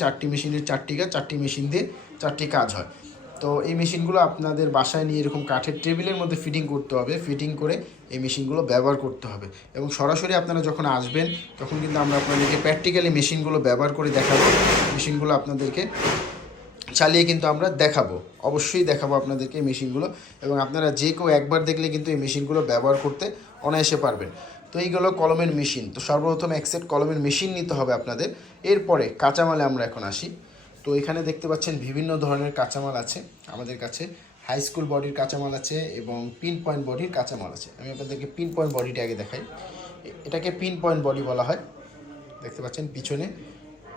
4টি মেশিনের 4টি কাজ, 4টি মেশিন দিয়ে 4টি কাজ হয়। তো এই মেশিনগুলো আপনাদের বাসায় নিয়ে এরকম কাঠের টেবিলের মধ্যে ফিটিং করতে হবে, ফিটিং করে এই মেশিনগুলো ব্যবহার করতে হবে। এবং সরাসরি আপনারা যখন আসবেন তখন কিন্তু আমরা আপনাদেরকে প্র্যাকটিক্যালি মেশিনগুলো ব্যবহার করে দেখাবো। মেশিনগুলো আপনাদেরকে চালিয়ে কিন্তু আমরা দেখাবো, অবশ্যই দেখাবো আপনাদেরকে এই মেশিনগুলো। এবং আপনারা যে কেউ একবার দেখলে কিন্তু এই মেশিনগুলো ব্যবহার করতে অনায়াসে পারবেন। তো এইগুলো কলমের মেশিন। তো সর্বপ্রথম এক সেট কলমের মেশিন নিতে হবে আপনাদের। এরপরে কাঁচামালে আমরা এখন আসি। তো এখানে দেখতে পাচ্ছেন বিভিন্ন ধরনের কাঁচামাল আছে আমাদের কাছে। হাই স্কুল বডির কাঁচামাল আছে এবং পিন পয়েন্ট বডির কাঁচামাল আছে। আমি আপনাদেরকে পিন পয়েন্ট বডিটা আগে দেখাই। এটাকে পিন পয়েন্ট বডি বলা হয়। দেখতে পাচ্ছেন পিছনে,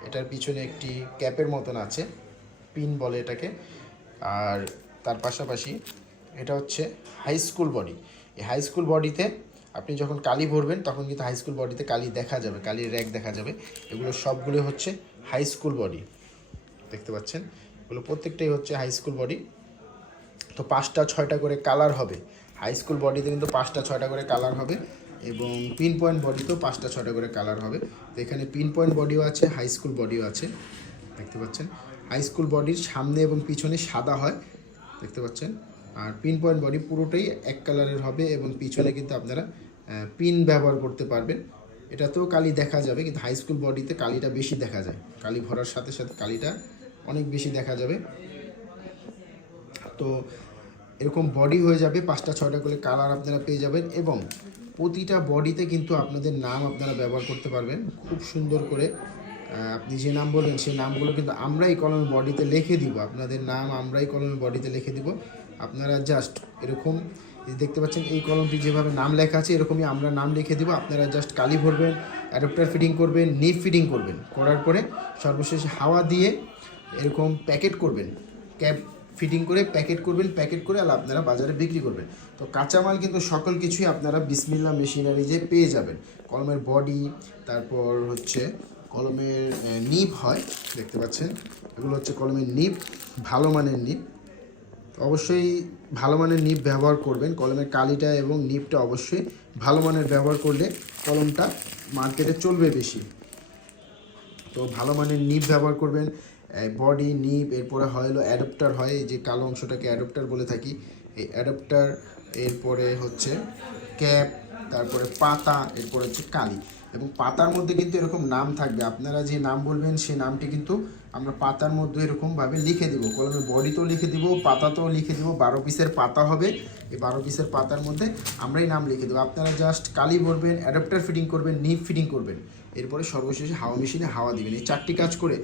এটার পিছনে একটি ক্যাপের মতন আছে, পিন বলে এটাকে। আর তার পাশাপাশি এটা হচ্ছে হাই স্কুল বডি। এই হাই স্কুল বডিতে আপনি যখন কালি ভরবেন তখন কিন্তু হাই স্কুল বডিতে কালি দেখা যাবে, কালির র্যাক দেখা যাবে। এগুলো সবগুলো হচ্ছে হাই স্কুল বডি। দেখতে পাচ্ছেন এগুলো প্রত্যেকটাই হচ্ছে হাই স্কুল বডি। তো 5টা 6টা করে কালার হবে। হাই স্কুল বডিতে কিন্তু 5টা 6টা করে কালার হবে এবং পিন পয়েন্ট বডিতেও 5টা 6টা করে কালার হবে। তো এখানে পিন পয়েন্ট বডিও আছে, হাই স্কুল বডিও আছে। দেখতে পাচ্ছেন হাই স্কুল বডির সামনে এবং পিছনে সাদা হয়, দেখতে পাচ্ছেন। আর পিন পয়েন্ট বডি পুরোটাই এক কালারের হবে এবং পিছনে কিন্তু আপনারা পিন ব্যবহার করতে পারবেন। এটাতেও কালি দেখা যাবে, কিন্তু হাই স্কুল বডিতে কালিটা বেশি দেখা যায়। কালি ভরার সাথে সাথে কালিটা অনেক বেশি দেখা যাবে। তো এরকম বডি হয়ে যাবে, 5টা 6টা করে কালার আপনারা পেয়ে যাবেন এবং প্রতিটা বডিতে কিন্তু আপনাদের নাম আপনারা ব্যবহার করতে পারবেন খুব সুন্দর করে। আপনি যে নাম বলবেন সেই নামগুলো কিন্তু আমরাই কলমের বডিতে লিখে দিব। আপনাদের নাম আমরাই কলমের বডিতে লিখে দিব। আপনারা জাস্ট এরকম দেখতে পাচ্ছেন এই কলমটি যেভাবে নাম লেখা আছে এরকমই আমরা নাম লিখে দিব। আপনারা জাস্ট কালি ভরবেন, অ্যাডাপ্টার ফিটিং করবেন, নিপ ফিটিং করবেন, করার পরে সর্বশেষ হাওয়া দিয়ে এরকম প্যাকেট করবেন, ক্যাপ ফিটিং করে প্যাকেট করবেন, প্যাকেট করে আর আপনারা বাজারে বিক্রি করবেন। তো কাঁচামাল কিন্তু সকল কিছুই আপনারা বিসমিল্লাহ মেশিনারি যে পেয়ে যাবেন। কলমের বডি, তারপর হচ্ছে কলমের নিপ হয়, দেখতে পাচ্ছেন এগুলো হচ্ছে কলমের নিপ, ভালো মানের নিপ। অবশ্যই ভালো মানের নিপ ব্যবহার করবেন। কলমের কালিটা এবং নিপটা অবশ্যই ভালো মানের ব্যবহার করলে কলমটা মার্কেটে চলবে বেশি। তো ভালো মানের নিপ ব্যবহার করবেন, বডি নিপ। এরপরে হলো অ্যাডাপ্টার হয়, এই যে কালো অংশটাকে অ্যাডাপ্টার বলে থাকি, এই অ্যাডাপ্টার। এরপরে হচ্ছে ক্যাপ, তারপরে পাতা, এরপরে হচ্ছে কালি। এবং পাতার মধ্যে কিন্তু এরকম নাম থাকবে, আপনারা যে নাম বলবেন সেই নামটি কিন্তু আমরা পাতার মধ্যে এরকমভাবে লিখে দেবো। কলমের বডিতেও লিখে দিব, পাতাতেও লিখে দেবো। 12 পিসের পাতা হবে, এই 12 পিসের পাতার মধ্যে আমরাই নাম লিখে দেবো। আপনারা জাস্ট কালি ভরবেন, অ্যাডাপ্টার ফিটিং করবেন, নিপ ফিটিং করবেন, এরপরে সর্বশেষে হাওয়া মেশিনে হাওয়া দিবেন। এই 4টি কাজ করে